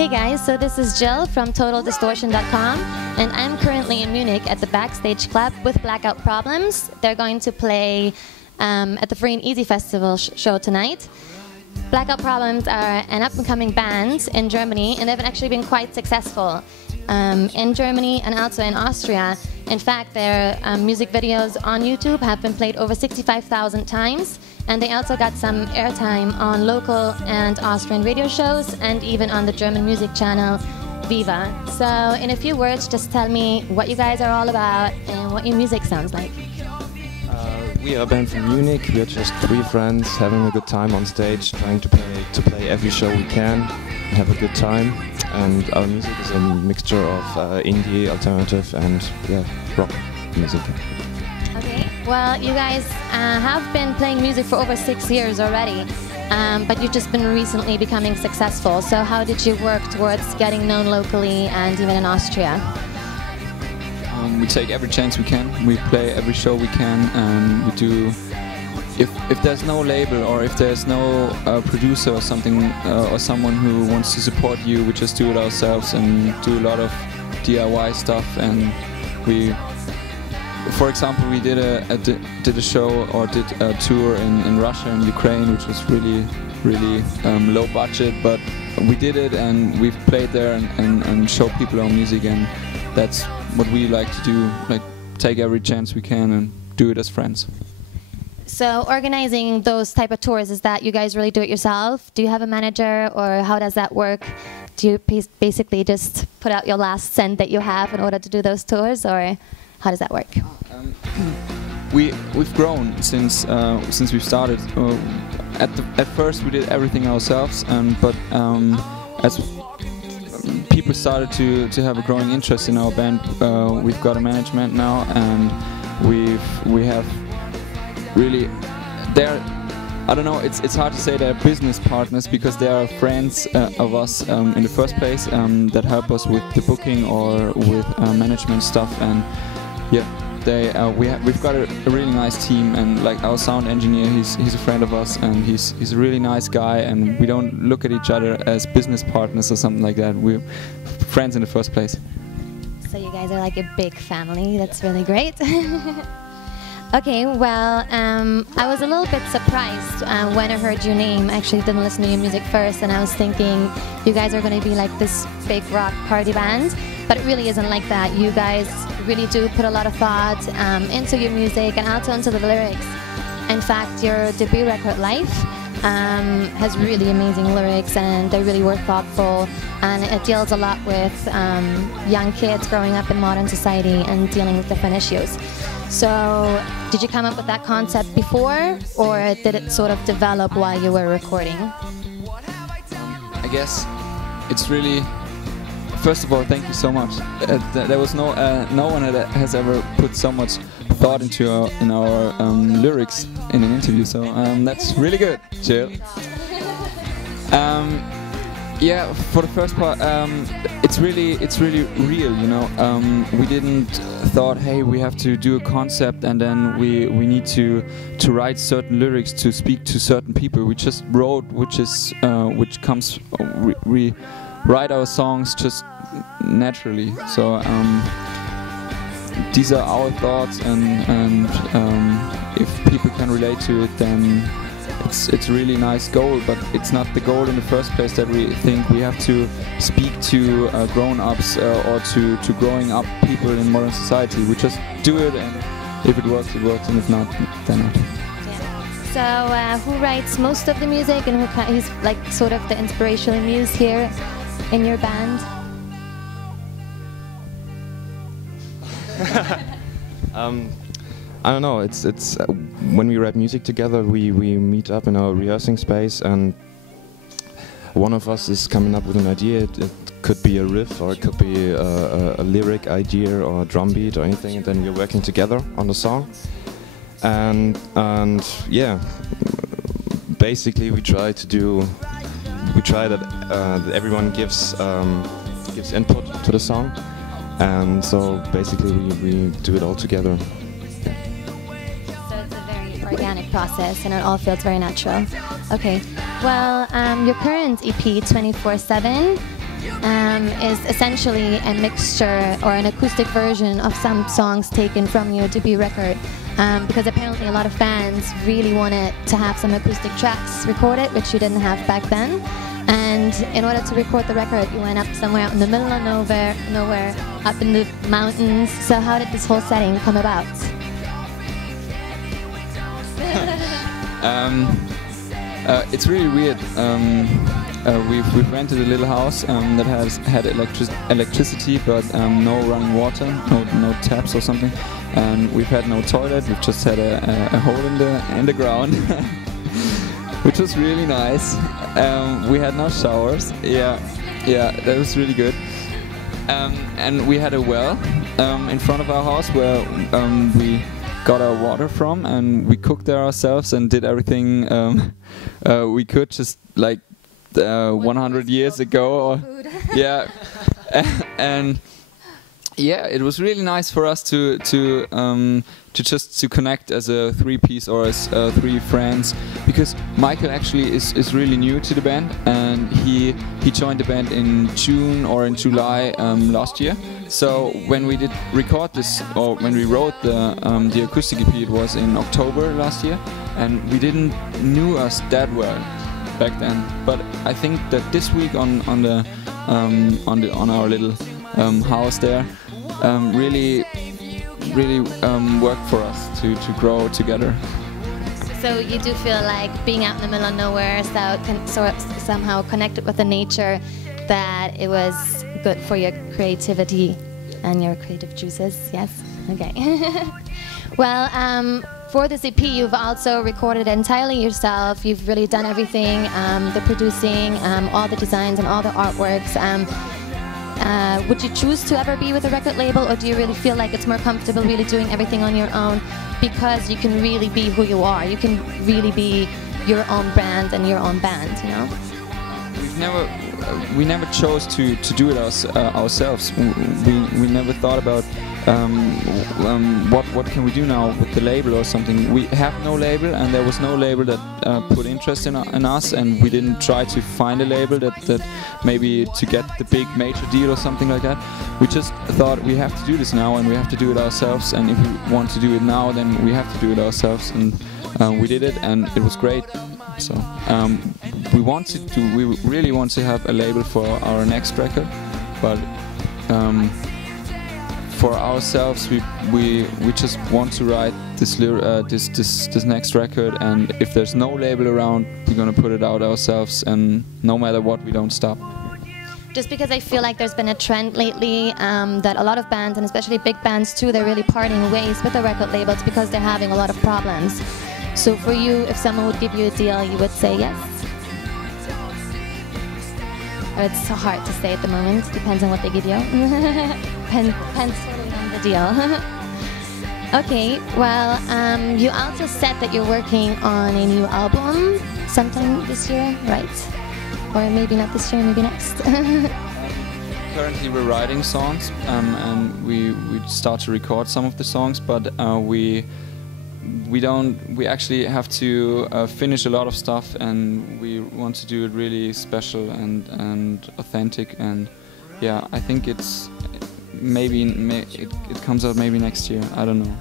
Hey guys, so this is Jill from TotalDistortion.com, and I'm currently in Munich at the Backstage Club with Blackout Problems. They're going to play at the Free and Easy Festival show tonight. Blackout Problems are an up-and-coming band in Germany, and they've actually been quite successful in Germany and also in Austria. In fact, their music videos on YouTube have been played over 65,000 times, and they also got some airtime on local and Austrian radio shows and even on the German music channel Viva. So in a few words, just tell me what you guys are all about and what your music sounds like. We are a band from Munich. We are just three friends having a good time on stage, trying to play every show we can, have a good time. And our music is a mixture of indie, alternative, and rock music. Okay, well, you guys have been playing music for over 6 years already, but you've just been recently becoming successful. So how did you work towards getting known locally and even in Austria? We take every chance we can. We play every show we can, and we do. If there's no label or if there's no producer or something or someone who wants to support you, we just do it ourselves and do a lot of DIY stuff. And we, for example, we did a show or did a tour in Russia and Ukraine, which was really low budget, but we did it and we've played there and show people our music, and that's what we like to do, like take every chance we can and do it as friends. So organizing those type of tours, is that you guys really do it yourself? Do you have a manager, or how does that work? Do you basically just put out your last cent that you have in order to do those tours, or how does that work? We've grown since we've started. At first we did everything ourselves, but as people started to have a growing interest in our band, we've got a management now, and we have really, I don't know, it's hard to say they're business partners because they are friends of us in the first place that help us with the booking or with management stuff. And yeah, we've got a really nice team, and like our sound engineer, he's a friend of us, and he's a really nice guy, and we don't look at each other as business partners or something like that. We're friends in the first place. So you guys are like a big family. That's really great. Okay, well, I was a little bit surprised when I heard your name. I actually didn't listen to your music first, and I was thinking you guys are going to be like this big rock party band, but it really isn't like that. You guys really do put a lot of thought into your music and also into the lyrics. In fact, your debut record, Life, has really amazing lyrics, and they really were thoughtful, and it deals a lot with young kids growing up in modern society and dealing with different issues. So, did you come up with that concept before, or did it sort of develop while you were recording? I guess it's really, first of all, thank you so much. There was no one that has ever put so much thought into our lyrics in an interview, so that's really good, Jill. Yeah, for the first part, it's really real, you know. We didn't thought, hey, we have to do a concept and then we need to write certain lyrics to speak to certain people. We just wrote, which comes, we write our songs just naturally. So these are our thoughts, and if people can relate to it, then it's a really nice goal, but it's not the goal in the first place that we think we have to speak to grown-ups or to growing up people in modern society. We just do it, and if it works, it works, and if not, then not. Yeah. So who writes most of the music, and who's like sort of the inspirational muse here in your band? I don't know. It's when we write music together, we meet up in our rehearsing space, and one of us is coming up with an idea. It could be a riff, or it could be a lyric idea, or a drum beat, or anything, and then we're working together on the song. And yeah, basically we try that everyone gives input to the song, and so basically we do it all together. Organic process, and it all feels very natural. Okay, well, your current EP, 24/7, is essentially a mixture or an acoustic version of some songs taken from your debut record. Because apparently a lot of fans really wanted to have some acoustic tracks recorded, which you didn't have back then. And in order to record the record, you went up somewhere out in the middle of nowhere, up in the mountains. So how did this whole setting come about? It's really weird. We've rented a little house that had electricity, but no running water, no taps or something, and we've had no toilet. We've just had a hole in the ground, which was really nice. We had no showers. Yeah, that was really good. And we had a well in front of our house where we got our water from, and we cooked there ourselves and did everything we could, just like 100 years ago. Or, yeah, and yeah, it was really nice for us to just to connect as a three-piece or as three friends, because Michael actually is really new to the band, and he joined the band in June or in July last year. So when we did record this, or when we wrote the acoustic EP, it was in October last year, and we didn't knew us that well back then. But I think that this week on our little house there really worked for us to grow together. So you do feel like being out in the middle of nowhere, somehow connected with the nature, that it was good for your creativity and your creative juices, yes? Okay. Well, for this EP, you've also recorded it entirely yourself. You've really done everything, the producing, all the designs and all the artworks. Would you choose to ever be with a record label, or do you really feel like it's more comfortable really doing everything on your own, because you can really be who you are? You can really be your own brand and your own band, you know? We never chose to do it ourselves. We never thought about what can we do now with the label or something. We have no label, and there was no label that put interest in us, and we didn't try to find a label that maybe to get the big major deal or something like that. We just thought we have to do this now, and we have to do it ourselves, and if we want to do it now, then we have to do it ourselves, and we did it, and it was great. So we really want to have a label for our next record, but for ourselves, we just want to write this next record, and if there's no label around, we're gonna put it out ourselves, and no matter what, we don't stop. Just because I feel like there's been a trend lately that a lot of bands, and especially big bands too, they're really parting ways with the record labels because they're having a lot of problems. So for you, if someone would give you a deal, you would say yes? Or it's so hard to say at the moment, depends on what they give you. Depends totally on the deal. Okay, well, you also said that you're working on a new album sometime this year, right? Or maybe not this year, maybe next. Currently we're writing songs, and we start to record some of the songs, but we actually have to finish a lot of stuff, and we want to do it really special and authentic, and yeah, I think it's it comes out maybe next year, I don't know.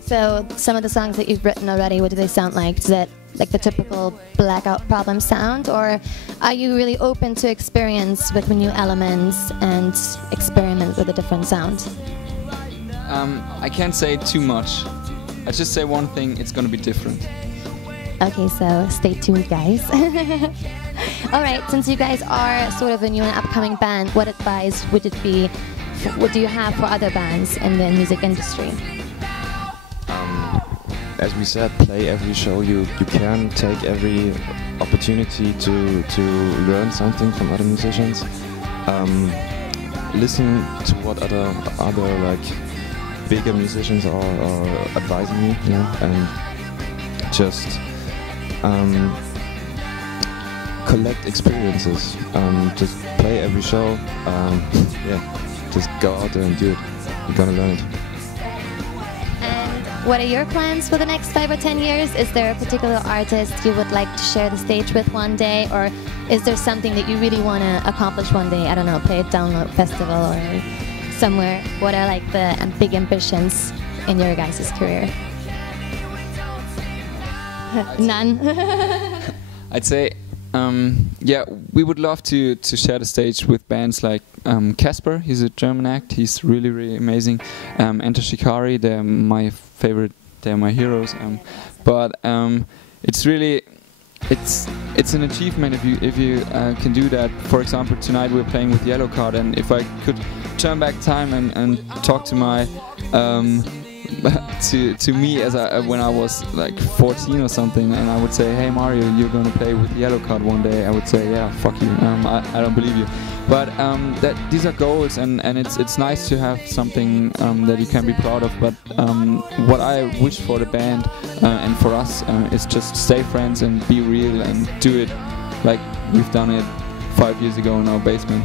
So some of the songs that you've written already, what do they sound like? Is that like the typical Blackout Problems sound, or are you really open to experience with new elements and experiment with a different sound? I can't say too much. I just say one thing, it's gonna be different. Okay, so stay tuned, guys. Alright, since you guys are sort of a new and upcoming band, what advice would it be, what do you have for other bands in the music industry? As we said, play every show you can, take every opportunity to learn something from other musicians. Listen to what other like bigger musicians are advising you, you know, and just collect experiences. Just play every show. Yeah, just go out there and do it. You're gonna learn it. And what are your plans for the next 5 or 10 years? Is there a particular artist you would like to share the stage with one day, or is there something that you really want to accomplish one day? I don't know, play a download festival or somewhere. What are like the big ambitions in your guys' career? None. I'd say, yeah, we would love to share the stage with bands like Casper. He's a German act. He's really, really amazing. Enter Shikari. They're my favorite. They're my heroes. But it's really, it's an achievement if you can do that. For example, tonight we're playing with Yellow Card, and if I could turn back time and talk to my to me as when I was like 14 or something, and I would say, hey Mario, you're gonna play with Yellow Card one day, I would say, yeah, fuck you, I don't believe you. But these are goals, and it's nice to have something that you can be proud of. But what I wish for the band and for us is just stay friends and be real and do it like we've done it 5 years ago in our basement.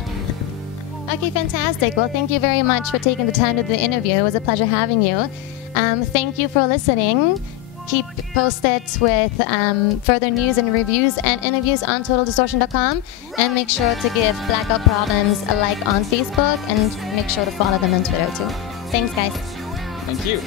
Okay, fantastic. Well, thank you very much for taking the time to do the interview. It was a pleasure having you. Thank you for listening. Keep posted with further news and reviews and interviews on TotalDistortion.com, and make sure to give Blackout Problems a like on Facebook, and make sure to follow them on Twitter too. Thanks, guys. Thank you.